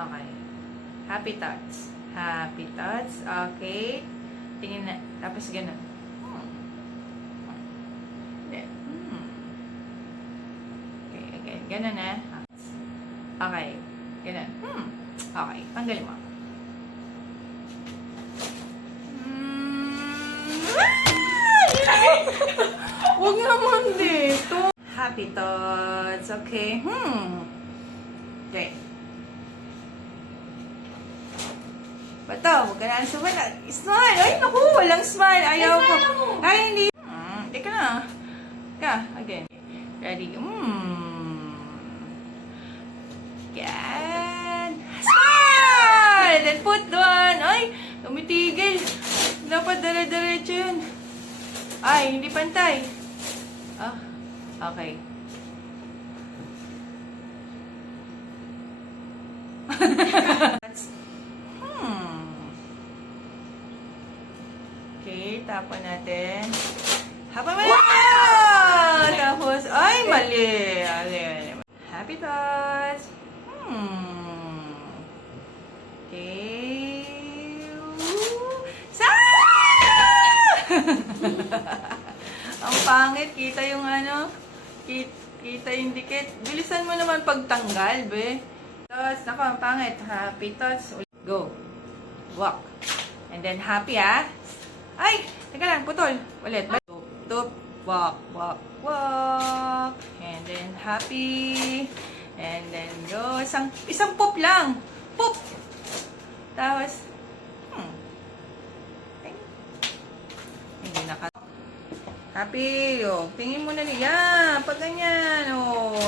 Okay. Happy thoughts. Happy thoughts. Okay. Tingin na. Tapos ganun. Hindi. Okay, again. Ganun na. Okay. Ganun. Okay. Tanggalin mo. Huwag naman dito. Happy thoughts. Okay. Okay. Bato, huwag ka na sumala. Smile! Ay, naku! Walang smile. Ayaw ko. Ay, hindi. Teka na. Teka, again. Ready? Again. Smile! Then put doon. Ay, tumitigil. Dapat dala-diretso yun. Ay, hindi pantay. Okay. Okay, tapon natin. Haba mo na! Tapos, ay, mali. Happy thoughts. Okay. Ang pangit, kita yung ano, kita yung dikit. Bilisan mo naman pagtanggal, be. Thoughts, nako, ang pangit. Happy thoughts. Go. Walk. And then happy, Ay, teka lang, putol. Ulit. Tup, walk, walk, walk. And then happy. And then go. Isang pop lang. Pop. Tapos, hindi happy, tingin mo na niya, pag ganyan,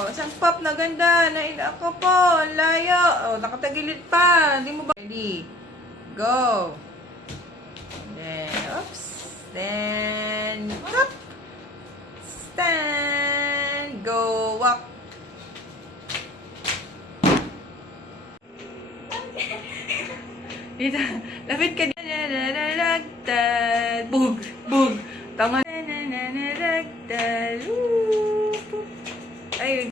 isang pop na ganda, ako po, ang layo, nakatagilid pa, hindi mo ba, ready, go, then, oops, then, up, stand, go, walk, dito, lapit ka, bug, bug, tama, ay,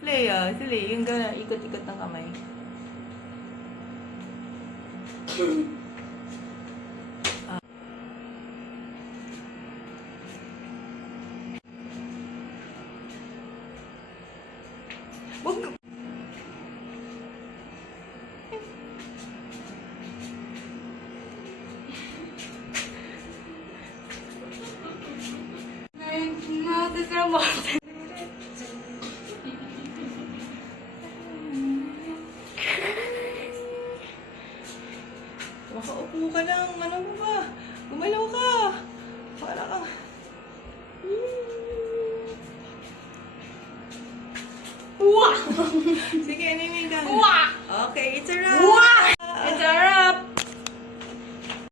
play, sili, yung gano'n, ikot-ikot ng kamay. Makaupo ka lang. Ano mo ba? Gumalaw ka. Para ka. Sige, animin ka. Okay, it's a wrap. It's a wrap.